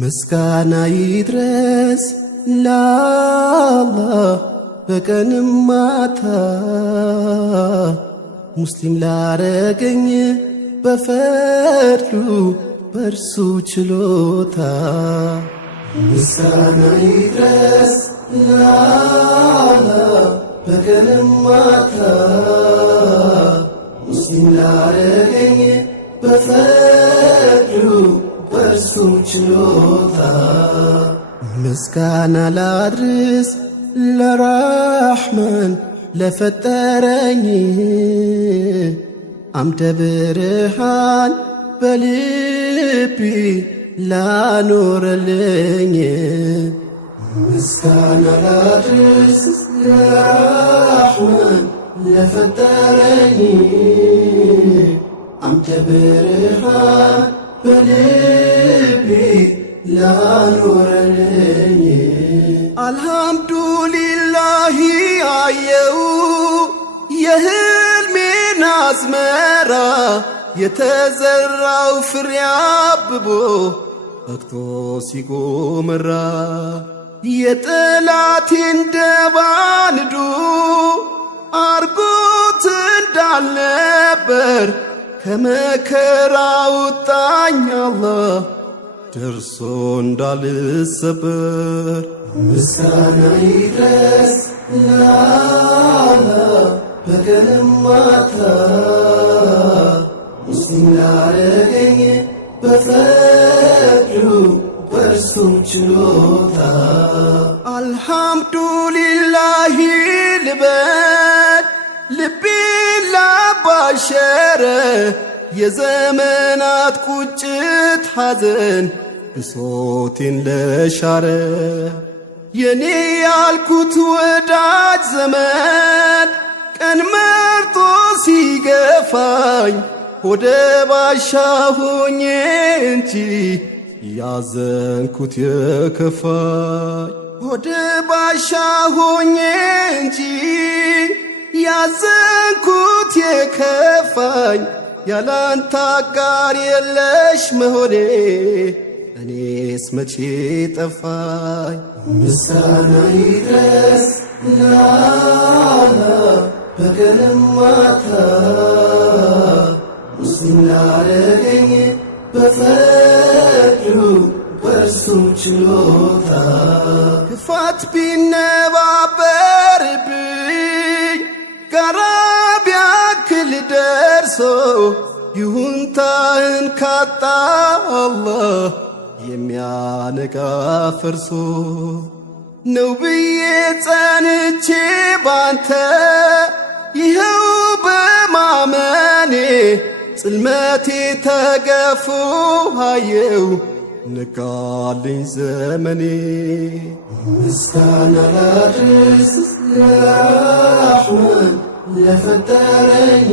ምስጋና ይድረስ ለአላህ በቀንም ማታ ሙስሊም ላረገኝ በፈርዱ በርሱ ችሎታ። ምስጋና ይድረስ ለአላህ በቀንም ማታ ሙስሊም ላረገኝ በፈርዱ በርሱ ችሎታ። ምስጋና ላድርስ ለራሕማን ለፈጠረኝ አምደ ብርሃን በልቢ ላኖረልኝ። ምስጋና ላድርስ ለራሕማን ለፈጠረኝ አምደ ብርሃን በልቢ ላኖረልኝ። አልሐምዱሊላህ አየው የህልሜን አዝመራ የተዘራው ፍሬ አብቦ በቅቶ ሲጎመራ የጠላቴን ደባ ንዶ አርጎት እንዳልነበር ከመከራ ወጣኝ አላህ ደርሶ እንዳልሰበር። ምስጋና ይድረስ ለአላህ በቀንም ማታ ሙስሊም ላረገኝ በፈርዱ በርሱ ችሎታ። አልሐምዱሊላህ ልበል ልቤን ላባሸረ የዘመናት ቁጭት ሐዘን ብሶቴን ለሻረ የኔ ያልኩት ወዳጅ ዘመን ቀን መርጦ ሲገፋኝ ሆደ ባሻ ሆኜ እንጂ ያዘንኩት የከፋኝ ሆደ ባሻ ሆኜ እንጂ ያዘንኩት የከፋኝ ያላንተ አጋር የለሽ መሆኔ እኔስ መቼ ጠፋኝ። ምስጋና ይድረስ ለአላህ በቀንም ማታ ሙስሊም ላረገኝ በፈርዱ በርሱ ችሎታ። ክፋት ቢነባበርብኝ ጋራ ቢያክል ደርሶ ይሁንታህን ካጣ አላህ የሚያነቃ ፈርሶ ነው ብዬ ጸንቼ ባንተ ይኸው በማመኔ ጽልመቴ ተገፎ አየው ነቃልኝ ዘመኔ። ምስጋና ላድርስ ለራሕማን ለፈጠረኝ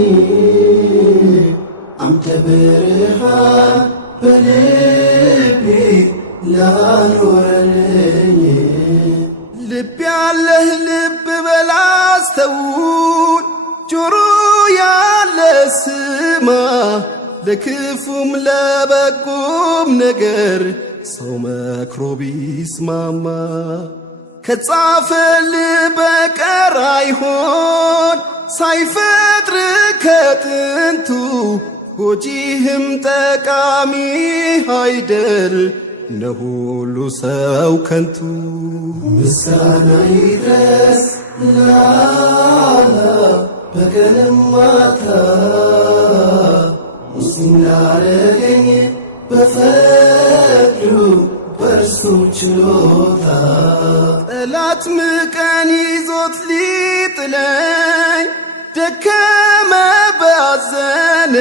አምደ ብርሃን በልቢ ላኖረልኝ። ልብ ያለህ ልብ በል አስተውል፣ ጆሮ ያለ ስማ፣ ለክፉም ለበጎም ነገር ሰው መክሮ ቢስማማ ከጻፈልህ በቀር አይሆን ሳይፈጥር ከጥንቱ ጎጂህም ጠቃሚ አይደል ነሁሉ ሰው ከንቱ። ምስጋና ይድረስ ለአላህ በቀንም ማታ ሙስሊም ላረገኝ በፈርዱ በርሱ ችሎታ። ጠላት ምቀን ይዞት ሊጥለኝ ደከመ ባዘነ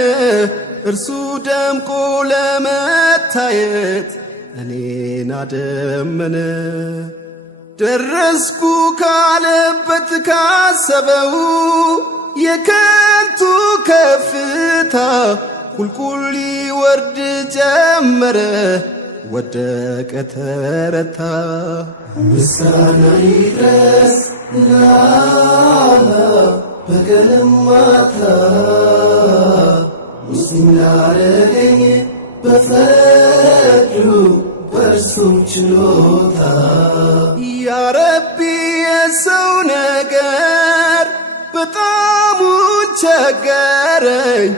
እርሱ ደምቆ ለመታየት እኔን አደመነ። ደረስኩ ካለበት ካሰበው የከንቱ ከፍታ ቁልቁል ሊወርድ ጀመረ ወደቀ ተረታ። ምስጋና ይድረስ ለአላህ በቀንም ማታ ሙስሊም ላረገኝ በፈርዱ በእርሱ ችሎታ ያ ረቢ የሰው ነገር በጣሙን ቸገረኝ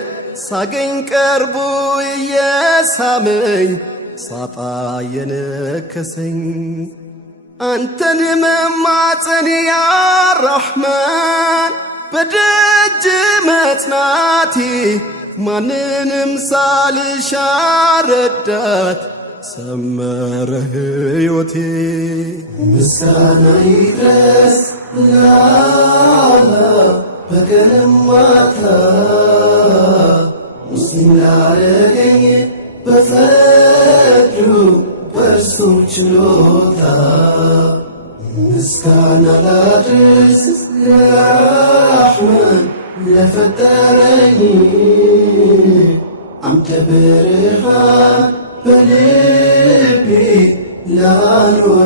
ሳገኝ ቀርቦ እየሳመኝ ሳጣ የነከሰኝ አንተን መማፀን ያ ረሕማን በደጅ መጽናቴ ማንንም ሳልሻ ረዳት ሰመረ ሕይወቴ ምስጋና ይድረስ ለአላህ በቀንም ማታ ሙስሊም ላደረገኝ በፈርዱ በእርሱ ችሎታ ምስጋና ላድርስ ለራሕማን ለፈጠረኝ አምደ ብርሃን በልቤ ላኖረኝ